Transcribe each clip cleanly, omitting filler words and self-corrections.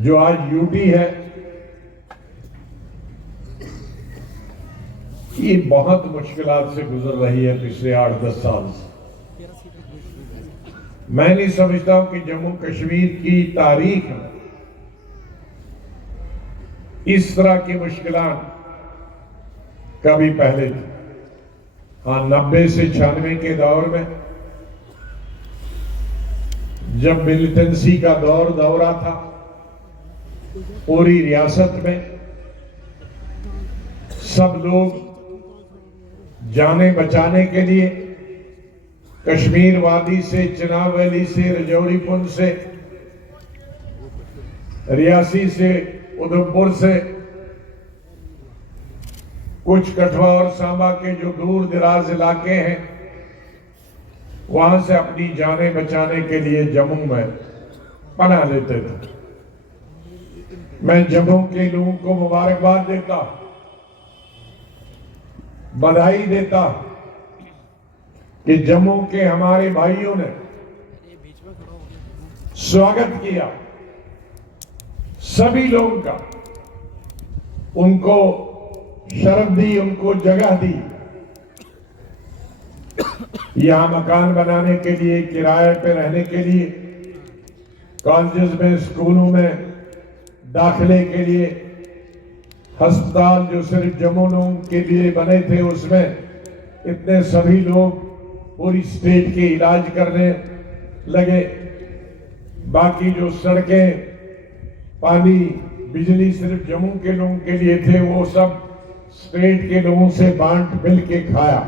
जो आज यूटी है, ये बहुत मुश्किलात से गुजर रही है पिछले 8-10 साल से। मैं नहीं समझता हूं कि जम्मू कश्मीर की तारीख में इस तरह की मुश्किलात कभी पहले थी। हाँ, 90 से 96 के दौर में जब मिलिटेंसी का दौरा था पूरी रियासत में, सब लोग जाने बचाने के लिए कश्मीर वादी से, चिनाब वैली से, रजौरी पुंछ से, रियासी से, उधमपुर से, कुछ कठुआ और सांबा के जो दूर दराज इलाके हैं, वहां से अपनी जानें बचाने के लिए जम्मू में पनाह लेते थे। मैं जम्मू के लोगों को मुबारकबाद देता, बधाई देता कि जम्मू के हमारे भाइयों ने स्वागत किया सभी लोगों का, उनको शर्फ दी, उनको जगह दी। यहां मकान बनाने के लिए, किराए पे रहने के लिए, कॉलेजेस में, स्कूलों में दाखिले के लिए, अस्पताल जो सिर्फ जम्मू लोगों के लिए बने थे उसमें इतने सभी लोग पूरी स्टेट के इलाज करने लगे। बाकी जो सड़कें, पानी, बिजली सिर्फ जम्मू के लोगों के लिए थे, वो सब स्टेट के लोगों से बांट मिल के खाया।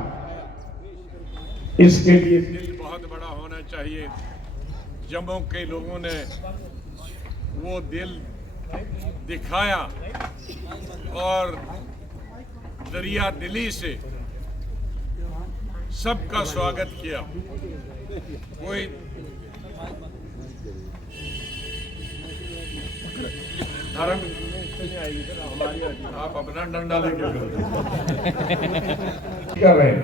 इसके लिए दिल बहुत बड़ा होना चाहिए। जम्मू के लोगों ने वो दिल दिखाया और दरिया दिली से सबका स्वागत किया। कोई धर्म आप अपना डंडा लेके कर रहे हैं।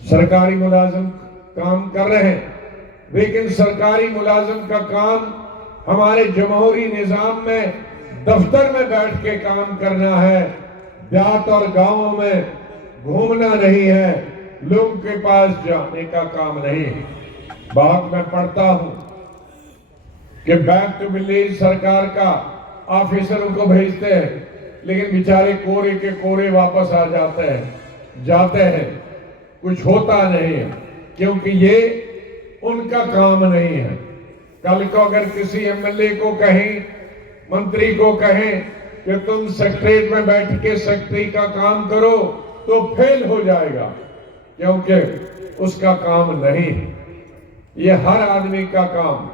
सरकारी मुलाजिम काम कर रहे हैं, लेकिन सरकारी मुलाजिम का काम हमारे जमहूरी निजाम में दफ्तर में बैठ के काम करना है, देहात और गांवों में घूमना नहीं है, लोगों के पास जाने का काम नहीं है। बहुत मैं पढ़ता हूं कि बैक टू विलेज सरकार का ऑफिसरों को भेजते हैं, लेकिन बेचारे कोरे के कोरे वापस आ जाते हैं, कुछ होता नहीं है, क्योंकि ये उनका काम नहीं है। कल को अगर किसी एमएलए को कहें, मंत्री को कहें कि तुम सेक्रेटरीट में बैठ के सेक्रेटरी का काम करो, तो फेल हो जाएगा, क्योंकि उसका काम नहीं है। ये हर आदमी का काम,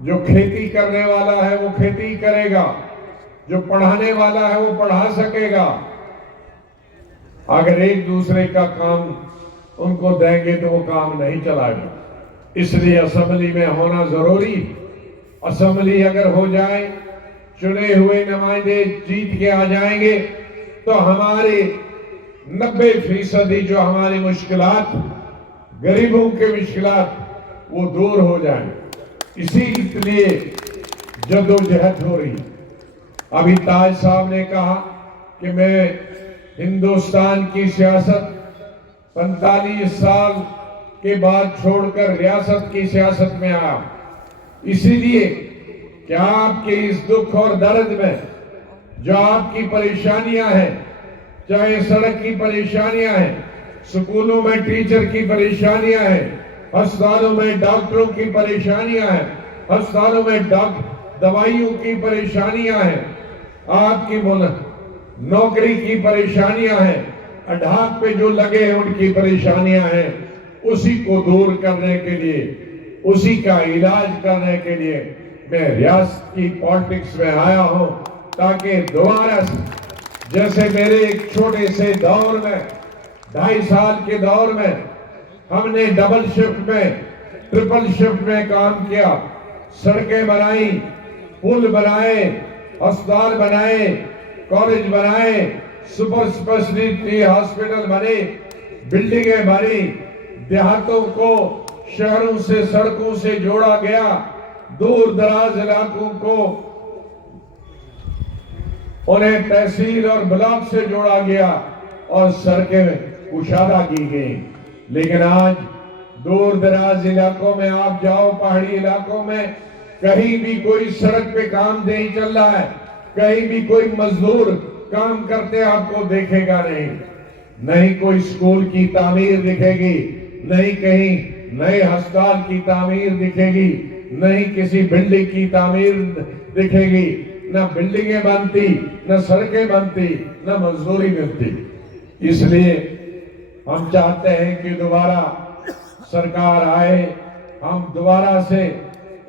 जो खेती करने वाला है वो खेती करेगा, जो पढ़ाने वाला है वो पढ़ा सकेगा। अगर एक दूसरे का काम उनको देंगे तो वो काम नहीं चलाएगा। इसलिए असेंबली में होना जरूरी। असेंबली अगर हो जाए, चुने हुए नुमाइंदे जीत के आ जाएंगे, तो हमारे 90% जो हमारी मुश्किलात, गरीबों के मुश्किलात, वो दूर हो जाए। इसीलिए जद्दोजहद हो रही। अभी ताज साहब ने कहा कि मैं हिंदुस्तान की सियासत 45 साल के बाद छोड़कर रियासत की सियासत में आया, इसीलिए कि आपके इस दुख और दर्द में जो आपकी परेशानियां हैं, चाहे सड़क की परेशानियां हैं, स्कूलों में टीचर की परेशानियां हैं, अस्पतालों में डॉक्टरों की परेशानियां हैं, अस्पतालों में दवाइयों की परेशानियां हैं, आपकी नौकरी की परेशानियां हैं, अढ़ाक पे जो लगे हैं उनकी परेशानियां हैं, उसी को दूर करने के लिए, उसी का इलाज करने के लिए मैं रियासत की पॉलिटिक्स में आया हूं, ताकि दोबारा जैसे मेरे एक छोटे से दौर में, 2.5 साल के दौर में हमने डबल शिफ्ट में, ट्रिपल शिफ्ट में काम किया, सड़कें बनाई, पुल बनाए, अस्पताल बनाए, कॉलेज बनाए, सुपर स्पेशलिटी हॉस्पिटल बने, बिल्डिंगें बनी, देहातों को शहरों से, सड़कों से जोड़ा गया, दूर दराज इलाकों को उन्हें तहसील और ब्लॉक से जोड़ा गया और सड़कें कुशादा की गई। लेकिन आज दूर दराज इलाकों में आप जाओ, पहाड़ी इलाकों में कहीं भी कोई सड़क पे काम नहीं चल रहा है, कहीं भी कोई मजदूर काम करते आपको देखेगा नहीं। नहीं कोई स्कूल की तामीर दिखेगी, नहीं कहीं नए अस्पताल की तामीर दिखेगी, नहीं किसी बिल्डिंग की तामीर दिखेगी। न बिल्डिंगें बनती, न सड़कें बनती, न मजदूरी मिलती। इसलिए हम चाहते हैं कि दोबारा सरकार आए, हम दोबारा से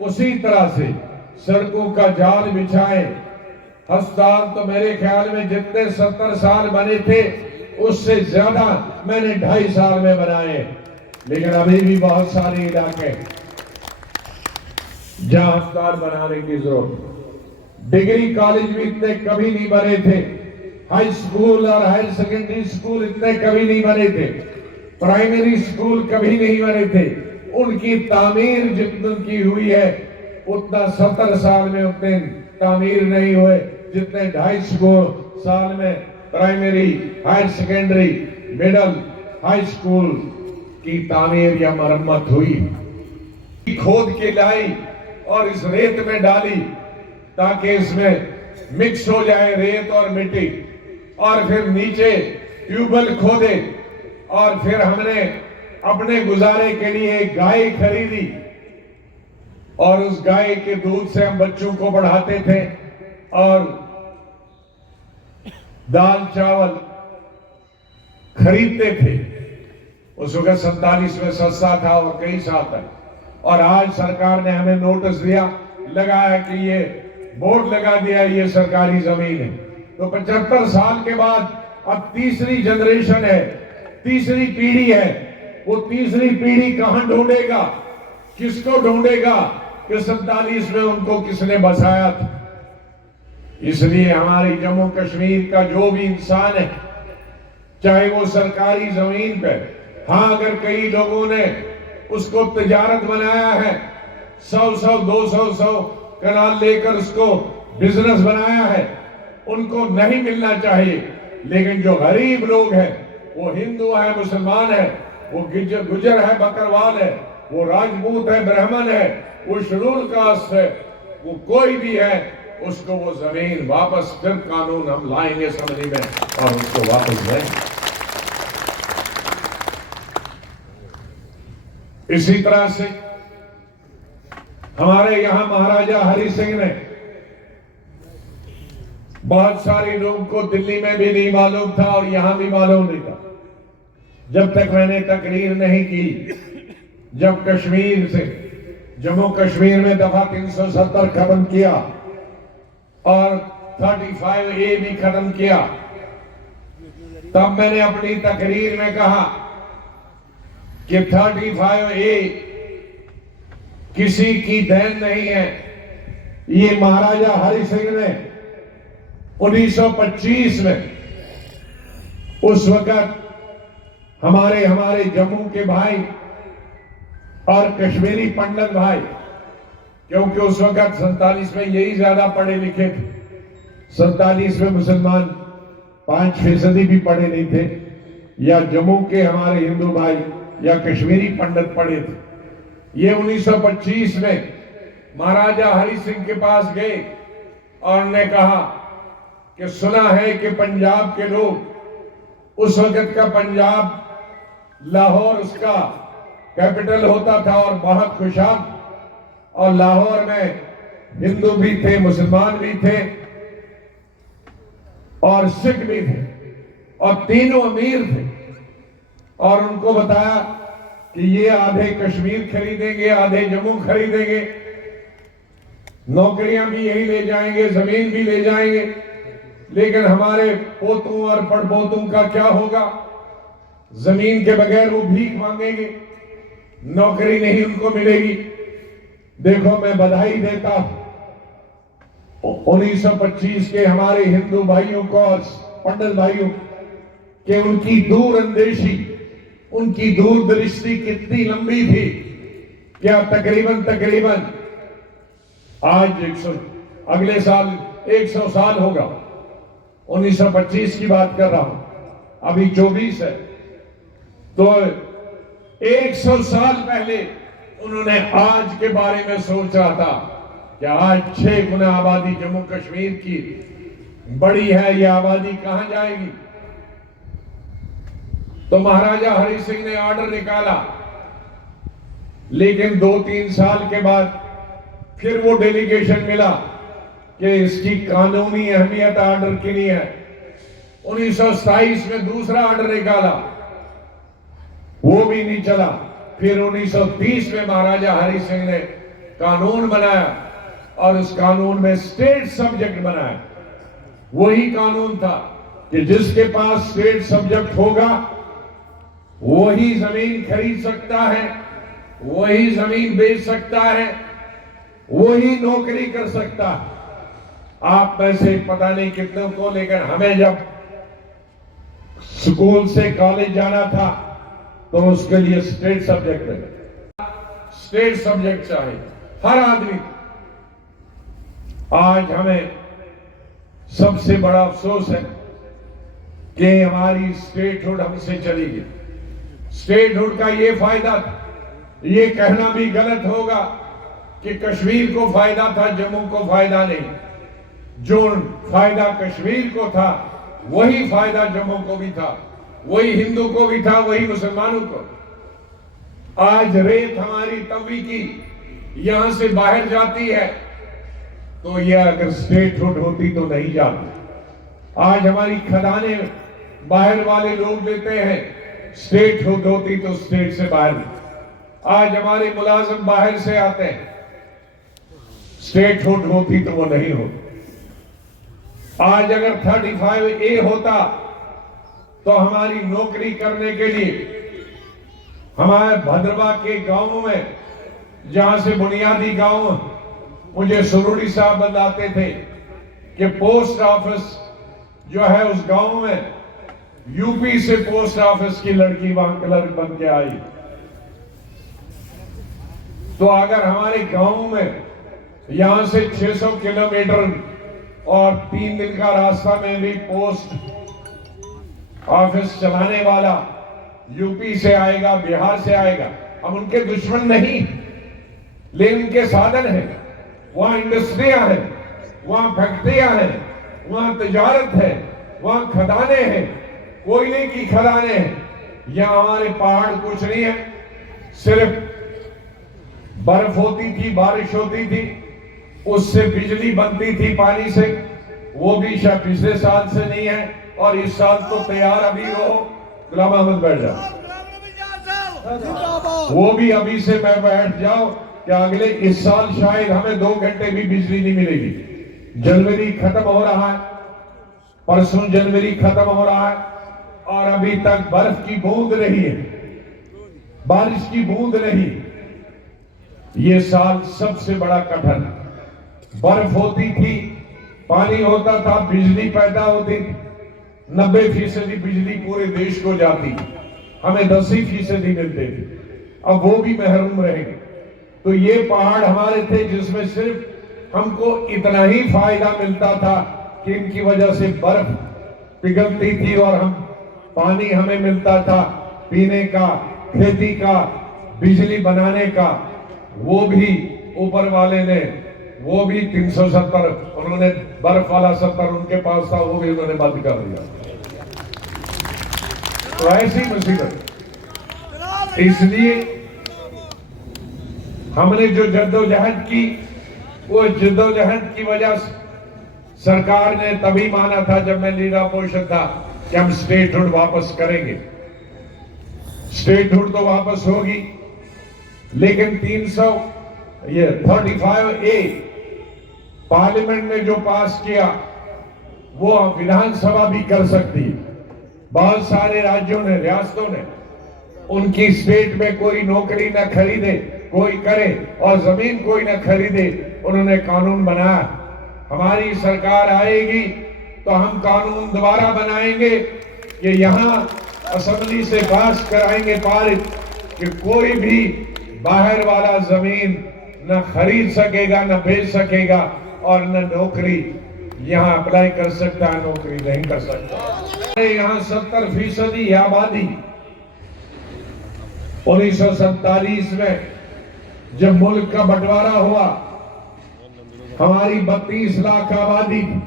उसी तरह से सड़कों का जाल बिछाए। अस्पताल तो मेरे ख्याल में जितने 70 साल बने थे उससे ज्यादा मैंने 2.5 साल में बनाए। लेकिन अभी भी बहुत सारे इलाके जहां अस्पताल बनाने की जरूरत। डिग्री कॉलेज भी इतने कभी नहीं बने थे, हाई स्कूल और हायर सेकेंडरी स्कूल इतने कभी नहीं बने थे, प्राइमरी स्कूल कभी नहीं बने थे। उनकी तामीर जितनी की हुई है उतना 70 साल में उतने तामीर नहीं हुए जितने 2.5 साल में primary, higher secondary, middle, high school की तामीर या मरम्मत हुई। खोद के लाई और इस रेत में डाली ताकि इसमें मिक्स हो जाए रेत और मिट्टी, और फिर नीचे ट्यूबवेल खोदे, और फिर हमने अपने गुजारे के लिए एक गाय खरीदी और उस गाय के दूध से हम बच्चों को पढ़ाते थे और दाल चावल खरीदते थे। उस वक्त 47 में सस्ता था और कई साल तक। और आज सरकार ने हमें नोटिस दिया, लगाया कि ये बोर्ड लगा दिया ये सरकारी जमीन है। तो 75 साल के बाद अब तीसरी जनरेशन है, तीसरी पीढ़ी है। वो तीसरी पीढ़ी कहां ढूंढेगा, किसको ढूंढेगा कि 47 में उनको किसने बसाया था। इसलिए हमारी जम्मू कश्मीर का जो भी इंसान है, चाहे वो सरकारी जमीन पे, हाँ अगर कई लोगों ने उसको तिजारत बनाया है, 100 200 कनाल लेकर उसको बिजनेस बनाया है, उनको नहीं मिलना चाहिए। लेकिन जो गरीब लोग हैं, वो हिंदू है, मुसलमान है, वो गुजर है, बकरवाल है, वो राजपूत है, ब्राह्मण है, वो शेड्यूल कास्ट है, वो कोई भी है, उसको वो जमीन वापस फिर कानून हम लाएंगे असेंबली में और उसको वापस देंगे। इसी तरह से हमारे यहां महाराजा हरि सिंह ने बहुत सारे लोगों को दिल्ली में भी नहीं मालूम था और यहां भी मालूम नहीं था, जब तक मैंने तकरीर नहीं की। जब कश्मीर से जम्मू कश्मीर में दफा 370 खत्म किया और 35A भी खत्म किया, तब मैंने अपनी तकरीर में कहा कि 35A किसी की देन नहीं है। ये महाराजा हरि सिंह ने 1925 में, उस वक्त हमारे जम्मू के भाई और कश्मीरी पंडित भाई, क्योंकि उस वक्त 47 में यही ज्यादा पढ़े लिखे थे, 47 में मुसलमान 5% भी पढ़े नहीं थे, या जम्मू के हमारे हिंदू भाई या कश्मीरी पंडित पढ़े थे। ये 1925 में महाराजा हरि सिंह के पास गए और ने कहा कि सुना है कि पंजाब के लोग, उस वक्त का पंजाब लाहौर उसका कैपिटल होता था और बहुत खुशहाल, और लाहौर में हिंदू भी थे, मुसलमान भी थे और सिख भी थे, और तीनों अमीर थे। और उनको बताया कि ये आधे कश्मीर खरीदेंगे, आधे जम्मू खरीदेंगे, नौकरियां भी यही ले जाएंगे, जमीन भी ले जाएंगे, लेकिन हमारे पोतों और पड़पोतों का क्या होगा? जमीन के बगैर वो भीख मांगेंगे, नौकरी नहीं उनको मिलेगी। देखो, मैं बधाई देता हूं 1925 के हमारे हिंदू भाइयों को और पंडित भाइयों के, उनकी दूरअंदेशी, उनकी दूरदृष्टि कितनी लंबी थी। क्या तकरीबन आज 100, अगले साल 100 साल होगा 1925 की बात कर रहा हूं, अभी 24 है। तो 100 साल पहले उन्होंने आज के बारे में सोच रहा था कि आज 6 गुना आबादी जम्मू कश्मीर की बड़ी है, यह आबादी कहां जाएगी। तो महाराजा हरि सिंह ने ऑर्डर निकाला, लेकिन 2-3 साल के बाद फिर वो डेलीगेशन मिला कि इसकी कानूनी अहमियत ऑर्डर की नहीं है। 1927 में दूसरा ऑर्डर निकाला, वो भी नहीं चला। फिर 1930 में महाराजा हरि सिंह ने कानून बनाया और उस कानून में स्टेट सब्जेक्ट बनाया। वही कानून था कि जिसके पास स्टेट सब्जेक्ट होगा वही जमीन खरीद सकता है, वही जमीन बेच सकता है, वही नौकरी कर सकता है। आप में से पता नहीं कितनों को, लेकिन हमें जब स्कूल से कॉलेज जाना था तो उसके लिए स्टेट सब्जेक्ट है, स्टेट सब्जेक्ट चाहिए हर आदमी। आज हमें सबसे बड़ा अफसोस है कि हमारी स्टेटहुड हमसे चली गई। स्टेटहुड का ये फायदा था, ये कहना भी गलत होगा कि कश्मीर को फायदा था, जम्मू को फायदा नहीं। जो फायदा कश्मीर को था वही फायदा जम्मू को भी था, वही हिंदू को भी था, वही मुसलमानों को। आज रेत हमारी तवी की यहां से बाहर जाती है, तो यह अगर स्टेटहुड होती तो नहीं जाती। आज हमारी खदानें बाहर वाले लोग देते हैं, स्टेटहुड होती तो स्टेट से बाहर। आज हमारे मुलाजिम बाहर से आते हैं, स्टेटहुड होती तो वो नहीं होती। आज अगर 35A होता तो हमारी नौकरी करने के लिए हमारे भद्रवा के गांवों में, जहां से बुनियादी गांव मुझे सुरुड़ी साहब बताते थे कि पोस्ट ऑफिस जो है उस गांव में यूपी से पोस्ट ऑफिस की लड़की वहां क्लर्क बन के आई। तो अगर हमारे गांव में यहां से 600 किलोमीटर और 3 दिन का रास्ता में भी पोस्ट ऑफिस चलाने वाला यूपी से आएगा, बिहार से आएगा। हम उनके दुश्मन नहीं, लेकिन उनके साधन हैं। वहां इंडस्ट्रियां हैं, वहां फैक्ट्रियां हैं, वहां तिजारत है, वहां खदानें हैं, कोयले की खदानें हैं। यहां हमारे पहाड़ कुछ नहीं है, सिर्फ बर्फ होती थी, बारिश होती थी, उससे बिजली बनती थी पानी से, वो भी शायद पिछले साल से नहीं है। और इस साल तो तैयार अभी हो, गुलाम अहमद बैठ जाओ, वो भी अभी से मैं बैठ जाओ कि अगले इस साल शायद हमें 2 घंटे भी बिजली नहीं मिलेगी। जनवरी खत्म हो रहा है, परसों जनवरी खत्म हो रहा है और अभी तक बर्फ की बूंद रही है, बारिश की बूंद रही। ये साल सबसे बड़ा कठिन। बर्फ होती थी, पानी होता था, बिजली पैदा होती थी, 90% बिजली पूरे देश को जाती, हमें 10% मिलते थे। अब वो भी महरूम रहेंगे। तो ये पहाड़ हमारे थे जिसमें सिर्फ हमको इतना ही फायदा मिलता था कि इनकी वजह से बर्फ पिघलती थी और हम पानी हमें मिलता था पीने का, खेती का, बिजली बनाने का। वो भी ऊपर वाले ने, वो भी 370 उन्होंने बर्फ वाला 70 उनके पास था, वो भी उन्होंने बंद कर दिया। तो ऐसी मुसीबत, इसलिए हमने जो जद्दोजहद की, वो जद्दोजहद की वजह से सरकार ने तभी माना था जब मैं लीडर अपोजिशन था कि हम स्टेटहुड वापस करेंगे। स्टेटहुड तो वापस होगी, लेकिन 35A पार्लियामेंट ने जो पास किया वो विधानसभा भी कर सकती है। बहुत सारे राज्यों ने, रियासतों ने उनकी स्टेट में कोई नौकरी न खरीदे, कोई करे और जमीन कोई न खरीदे, उन्होंने कानून बनाया। हमारी सरकार आएगी तो हम कानून दोबारा बनाएंगे कि यहां असेंबली से पास कराएंगे पारित कि कोई भी बाहर वाला जमीन न खरीद सकेगा, न बेच सकेगा और न नौकरी यहाँ अप्लाई कर सकता है, नौकरी नहीं कर सकता। यहाँ 70% आबादी 1947 में जब मुल्क का बंटवारा हुआ, हमारी 32 लाख आबादी थी,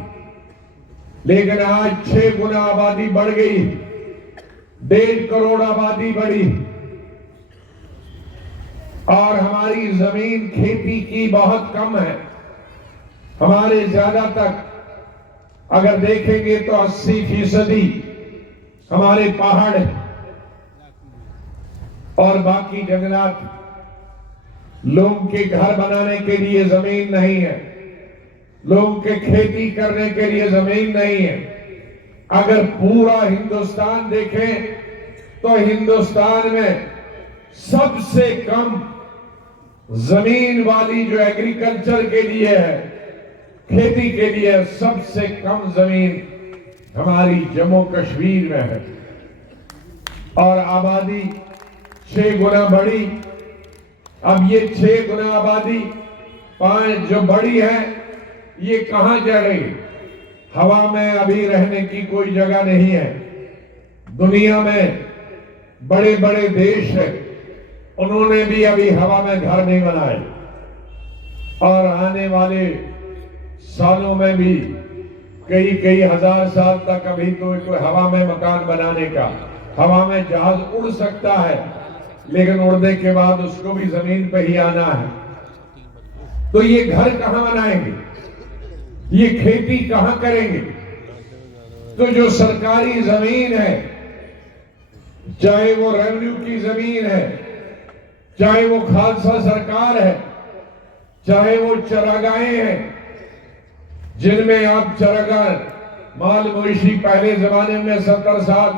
लेकिन आज 6 गुना आबादी बढ़ गई, 1.5 करोड़ आबादी बढ़ी और हमारी जमीन खेती की बहुत कम है। हमारे ज्यादातर अगर देखेंगे तो 80% हमारे पहाड़ है और बाकी जंगलात। लोगों के घर बनाने के लिए जमीन नहीं है, लोगों के खेती करने के लिए जमीन नहीं है। अगर पूरा हिंदुस्तान देखें तो हिंदुस्तान में सबसे कम जमीन वाली जो एग्रीकल्चर के लिए है, खेती के लिए सबसे कम जमीन हमारी जम्मू कश्मीर में है और आबादी 6 गुना बढ़ी। अब ये 6 गुना आबादी 5 जो बढ़ी है, ये कहां जा रही? हवा में अभी रहने की कोई जगह नहीं है। दुनिया में बड़े बड़े देश है, उन्होंने भी अभी हवा में घर नहीं बनाए और आने वाले सालों में भी कई हजार साल तक अभी तो कोई हवा में मकान बनाने का, हवा में जहाज उड़ सकता है, लेकिन उड़ने के बाद उसको भी जमीन पे ही आना है। तो ये घर कहां बनाएंगे, ये खेती कहां करेंगे? तो जो सरकारी जमीन है, चाहे वो रेवेन्यू की जमीन है, चाहे वो खालसा सरकार है, चाहे वो चरागाहें हैं, जिनमें आप चरागाह माल मवेशी पहले जमाने में 70 साल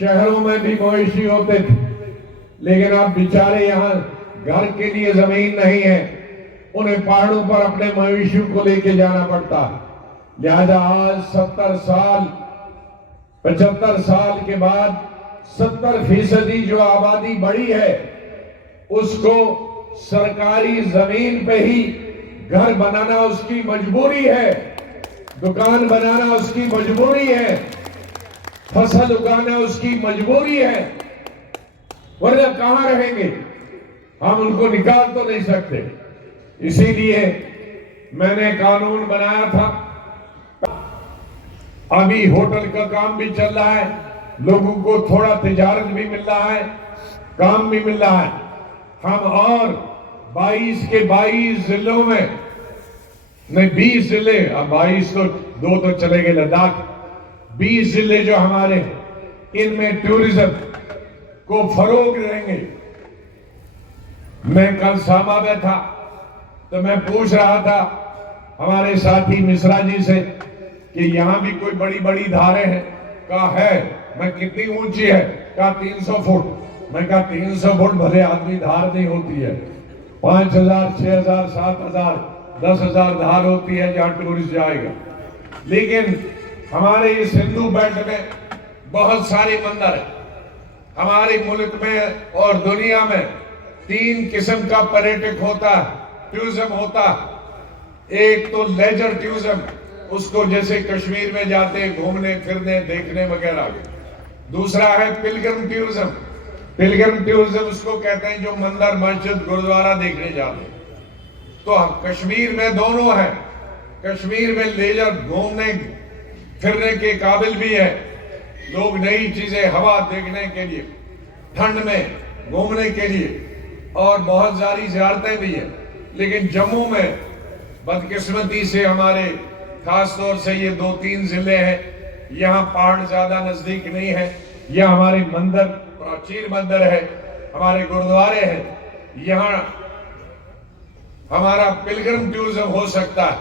शहरों में भी मवेशी होते थे, लेकिन अब बेचारे यहाँ घर के लिए जमीन नहीं है, उन्हें पहाड़ों पर अपने मवेशियों को लेके जाना पड़ता है। लिहाजा आज 70 साल 75 साल के बाद 70% जो आबादी बढ़ी है, उसको सरकारी जमीन पे ही घर बनाना उसकी मजबूरी है, दुकान बनाना उसकी मजबूरी है, फसल उगाना उसकी मजबूरी है, वरना कहां रहेंगे? हम उनको निकाल तो नहीं सकते। इसीलिए मैंने कानून बनाया था। अभी होटल का काम भी चल रहा है, लोगों को थोड़ा तिजारत भी मिल रहा है, काम भी मिल रहा है। हम और 22 के 22 जिलों में, नहीं 20 जिले, अब 22 तो 2 तो चले गए लद्दाख, 20 जिले जो हमारे, इनमें टूरिज्म को फरोग देंगे। मैं कल सामा में था तो मैं पूछ रहा था हमारे साथी मिश्रा जी से कि यहां भी कोई बड़ी बड़ी धारें हैं? कहा है। मैं कितनी ऊंची है? कहा 300 फुट। मैं कहा 300 फुट भले आदमी धार नहीं होती है, 5000, 6000, 7000, 10,000 धार होती है जहां टूरिस्ट जाएगा। लेकिन हमारे इस हिंदू बेल्ट में बहुत सारे मंदिर है। हमारे मुल्क में और दुनिया में 3 किस्म का पर्यटक होता है, टूरिज्म होता है। एक तो लेजर टूरिज्म, उसको जैसे कश्मीर में जाते हैं घूमने फिरने देखने वगैरह। दूसरा है पिलग्रिम टूरिज्म। पिलग्रिम टूरिज्म उसको कहते हैं जो मंदिर मस्जिद गुरुद्वारा देखने जाते हैं। तो कश्मीर में दोनों है। कश्मीर में लेजर घूमने फिरने के काबिल भी है, लोग नई चीजें हवा देखने के लिए, ठंड में घूमने के लिए, और बहुत सारी ज़ियारतें भी है। लेकिन जम्मू में बदकिस्मती से हमारे खास तौर से ये 2-3 जिले हैं, यहाँ पहाड़ ज्यादा नजदीक नहीं है। यहाँ हमारे मंदिर, प्राचीन मंदिर है, हमारे गुरुद्वारे हैं। यहाँ हमारा पिलग्रिम टूरिज्म हो सकता है,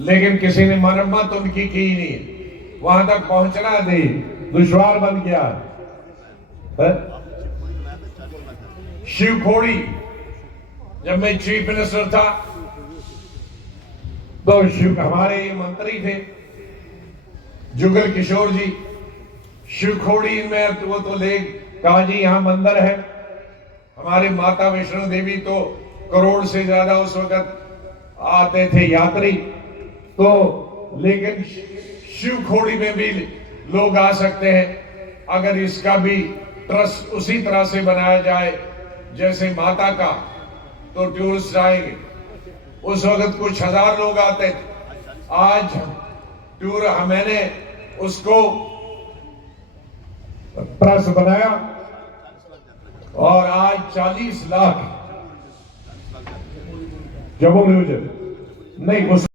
लेकिन किसी ने मरम्मत उनकी की नहीं, वहां तक पहुंचना नहीं, दुश्वार बन गया। शिवखोड़ी, जब मैं चीफ मिनिस्टर था तो हमारे ये मंत्री थे जुगल किशोर जी, शिवखोड़ी में वो तो ले कहा जी यहाँ मंदिर है। हमारे माता वैष्णो देवी तो करोड़ से ज्यादा उस वक्त आते थे यात्री, तो लेकिन शिव खोड़ी में भी लोग आ सकते हैं अगर इसका भी ट्रस्ट उसी तरह से बनाया जाए जैसे माता का, तो टूरिस्ट आएंगे। उस वक्त कुछ हजार लोग आते थे, आज टूर मैंने उसको ट्रस्ट बनाया और आज 40 लाख जम्मू म्यूजियम नहीं उस